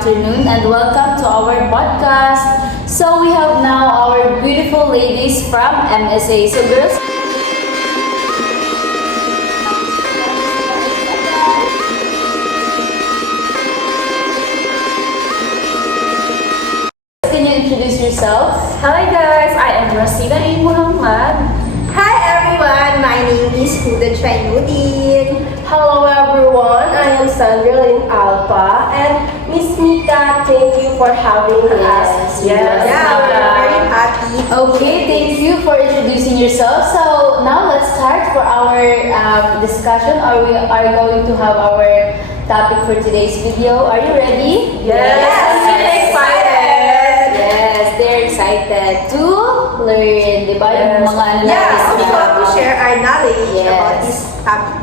afternoon and welcome to our podcast. So we have now our beautiful ladies from MSA. So girls, can you introduce yourself? Hi guys, I am Rosina A. Muhammad. Hi everyone, my name is Huda Chainuddin. Hello everyone, I am Sandra Lynn Alpa and Miss Mika, thank you for having us. Yes. Yeah, we're very happy. Okay, thank you for introducing yourself. So now let's start for our discussion. We are going to have our topic for today's video. Are you ready? Yes, Yes. Excited. Yes, they're excited to learn, di ba? Yung mga ano Yeah, natin we na- want to share our knowledge Yes. about this topic.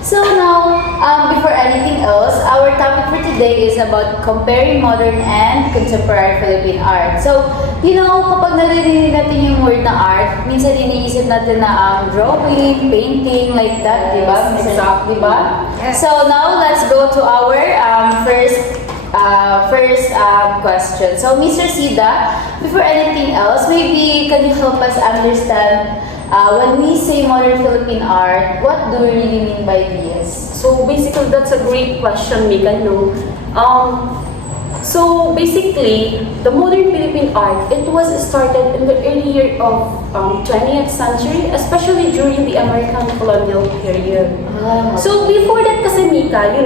So now, before anything else, our topic for today is about comparing modern and contemporary Philippine art. So, kapag naririnig natin yung word na art, minsan iniisip natin na drawing, painting, like that, di ba? Yes, Minsan, exactly. di ba? Yes. So now, let's go to our first question. So, Mr. Sida, before anything else, maybe can you help us understand when we say modern Philippine art, what do we really mean by this? So basically, that's a great question, Mika. No? So basically, the modern Philippine art, it was started in the early year of 20th century, especially during the American colonial period. So before that kasi Mika,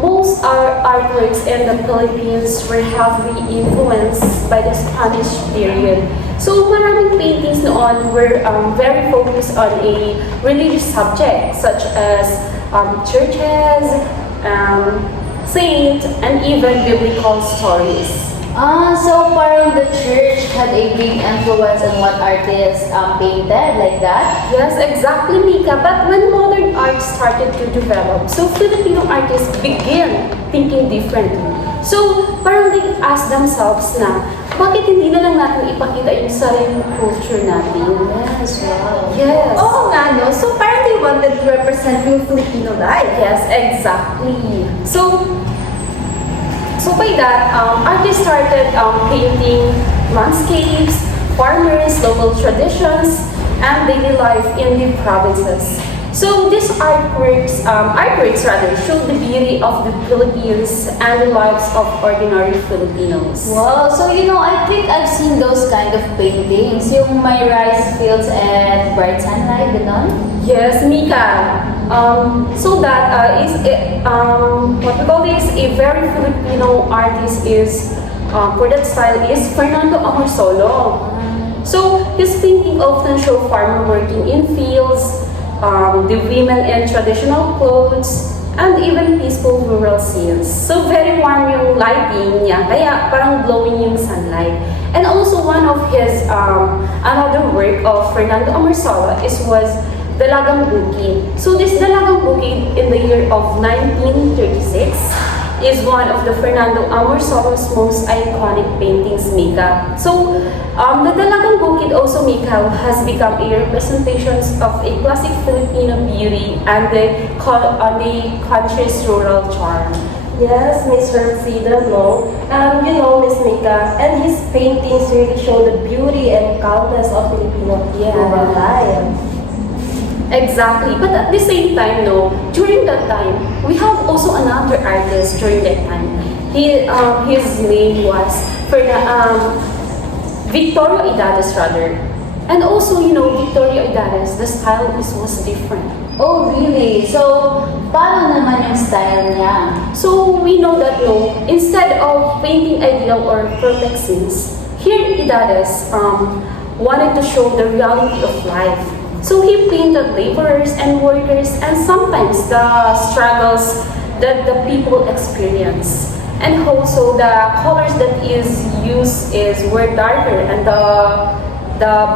most our artworks in the Philippines were heavily influenced by the Spanish period. So maraming paintings noon were very focused on a religious subject such as churches, saints, and even biblical stories. So parang the church had a big influence on what artists painted, like that? Yes, exactly, Mika. But when modern art started to develop, so Filipino artists began thinking differently. So parang they ask themselves na, bakit hindi na lang natin ipakita yung sariling culture natin? Yes, wow. Yes. Oo nga, no? So parang they wanted to represent yung Filipino life. Yes, exactly. So by that, artists started painting landscapes, farmers, local traditions, and daily life in the provinces. So these artworks show the beauty of the Philippines and the lives of ordinary Filipinos. Wow, so I think I've seen those kind of paintings, yung may rice fields and bright sunlight, ganon? Yes, Mika. So that is what we call this a very Filipino artist is for that style is Fernando Amorsolo. So his painting often show farmer working in fields, the women in traditional clothes, and even peaceful rural scenes. So very warm yung lighting niya, kaya parang glowing yung sunlight. And also one of his another work of Fernando Amorsolo was Dalagang Bukid. So this Dalagang Bukid in the year of 1936 is one of the Fernando Amorsolo's most iconic paintings, Mika. So the Dalagang Bukid also, Mika, has become a representation of a classic Filipino beauty and the country's rural charm. Yes, Miss Rosida, no. Miss Mika, and his paintings really show the beauty and calmness of Filipino rural life. Exactly, but at the same time, during that time, we have also another artist during that time. His name was Victorio Idades rather. And also, Victorio Idades, the style was different. Oh, really? So, paano naman yung style niya? So we know that instead of painting ideal or perfect scenes, here Idades wanted to show the reality of life. So he painted laborers and workers and sometimes the struggles that the people experience. And also the colors that is used were darker and the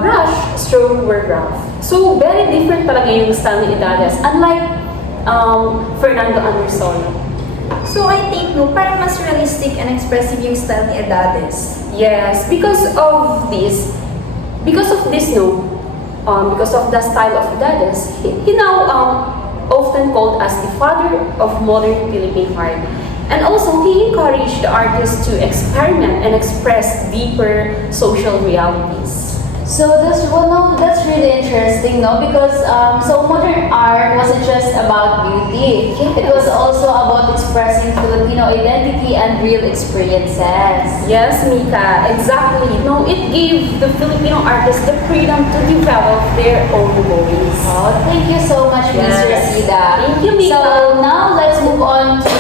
brush stroke were rough. So very different talaga yung style ni Idades, unlike Fernando Amorsolo. So I think, parang mas realistic and expressive yung style ni Edades. Yes, because of this, because of the style of Idades, he now often called as the father of modern Philippine art. And also, he encouraged the artists to experiment and express deeper social realities. So that's really interesting, no? Because so modern art wasn't just about beauty. It was also about expressing Filipino identity and real experiences. Yes, Mika, exactly. No, it gave the Filipino artists the freedom to develop their own voice. Oh, thank you so much, Miss Yes. Rosida. Thank you, Mika. So now let's move on to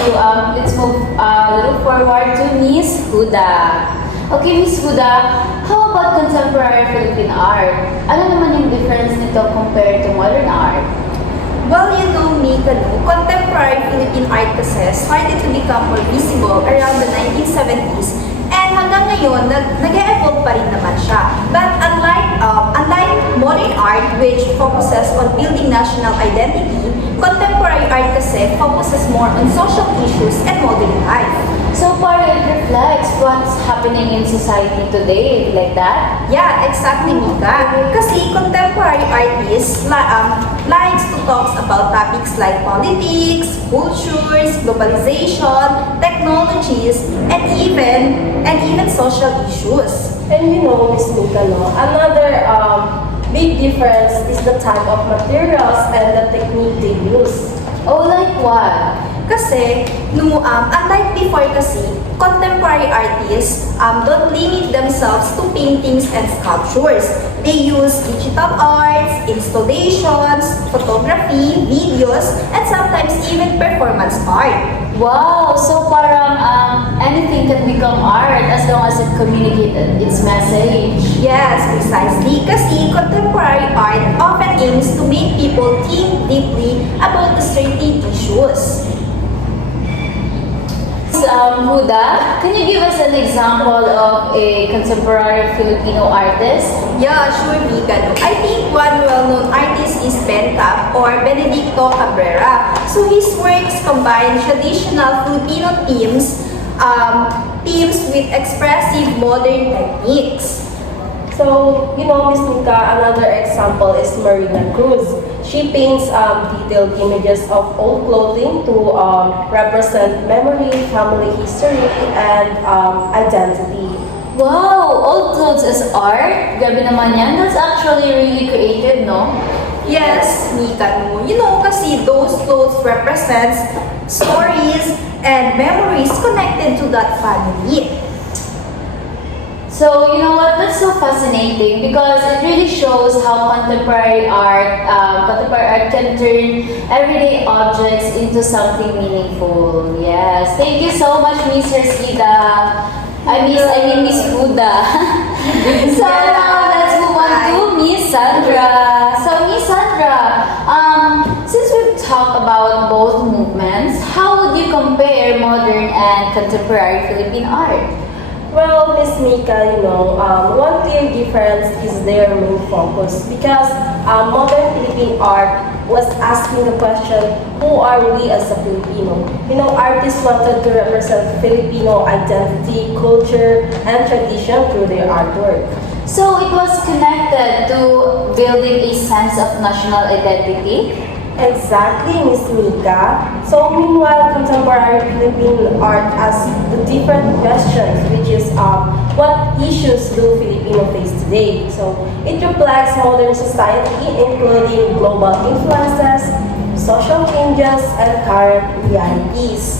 let's move a little forward to Miss Huda. Okay, Miss Huda, how about contemporary Philippine art? Ano naman yung difference nito compared to modern art? Well, you know, Mika, no, contemporary Philippine art kasi started to become more visible around the 1970s. And hanggang ngayon, nag-evolve pa rin naman siya. But unlike modern art, which focuses on building national identity, contemporary art kasi focuses more on social issues and modern life. So parang it reflects what's happening in society today, like that? Yeah, exactly, Mika. Kasi contemporary artists likes to talk about topics like politics, cultures, globalization, technologies, and even social issues. And you know, Miss Mika, no, another big difference is the type of materials and the technique they use. Oh, like what? Kasi, unlike before kasi, contemporary artists don't limit themselves to paintings and sculptures. They use digital arts, installations, photography, videos, and sometimes even performance art. Wow, so parang anything can become art as long as it communicates its message. Yes, precisely. Kasi contemporary art often aims to make people think deeply about the certain issues. Huda, can you give us an example of a contemporary Filipino artist? Yeah, sure, Mika. No? I think one well-known artist is Ben Cap or Benedicto Cabrera. So his works combine traditional Filipino themes with expressive modern techniques. So, you know, Miss Mika, another example is Marina Cruz. She paints detailed images of old clothing to represent memory, family history, and identity. Wow, old clothes as art? Grabe naman yan. That's actually really creative, no? Yes, Mika. No? You know, kasi those clothes represents stories and memories connected to that family. So, you know what, that's so fascinating because it really shows how contemporary art can turn everyday objects into something meaningful. Yes. Thank you so much, Miss Rosida. I mean Miss Huda. So now let's move on to Miss Sandra. So Miss Sandra, since we've talked about both movements, how would you compare modern and contemporary Philippine art? Well, Miss Mika, you know, one clear difference is their main focus because modern Philippine art was asking the question, who are we as a Filipino? You know, artists wanted to represent Filipino identity, culture, and tradition through their artwork. So it was connected to building a sense of national identity. Exactly, Miss Mika. So meanwhile, contemporary Philippine art asks the different questions, which is what issues do Filipino face today? So it reflects modern society, including global influences, social changes, and current realities.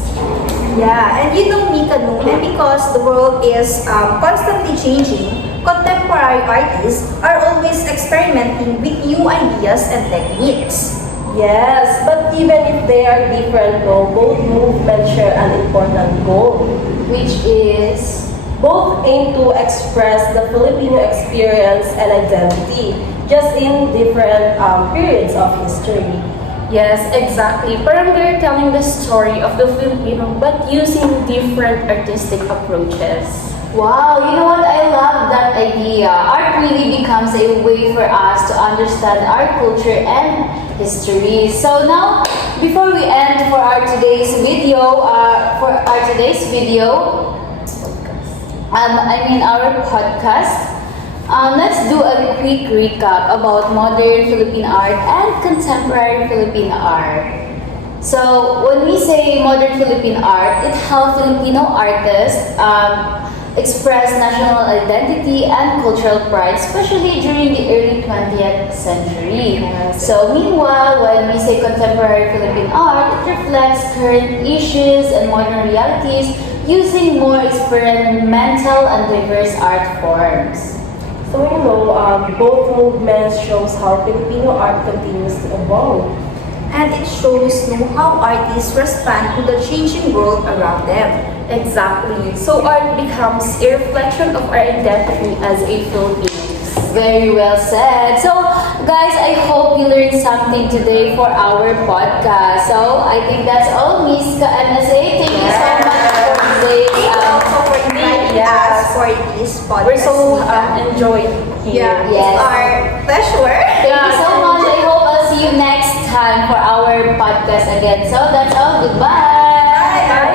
Yeah, and you know, Mika, no, and because the world is constantly changing, contemporary artists are always experimenting with new ideas and techniques. Yes, but even if they are different, though, both movements share an important goal. Which is, Both aim to express the Filipino experience and identity, just in different periods of history. Yes, exactly. Parang they're telling the story of the Filipino but using different artistic approaches. wow, you know what? I love that idea. Art really becomes a way for us to understand our culture and history. So now, before we end for our today's video, our podcast, let's do a quick recap about modern Philippine art and contemporary Philippine art. So when we say modern Philippine art, it helps Filipino artists express national identity and cultural pride, especially during the early 20th century. So meanwhile, when we say contemporary Philippine art, it reflects current issues and modern realities using more experimental and diverse art forms. So both movements shows how Filipino art continues to evolve. And it shows how artists respond to the changing world around them. Exactly. So art becomes a reflection of our identity as a Filipinos. Very well said. So, guys, I hope you learned something today for our podcast. So, I think that's all, Miss NSA. Thank you so much for today's. Thank you also for inviting us for this podcast. We're so Mika. enjoyed here. Yeah, Yes. it's our pleasure. Thank you so much. I hope I'll see you next time for our podcast again. So, that's all. Goodbye. Bye.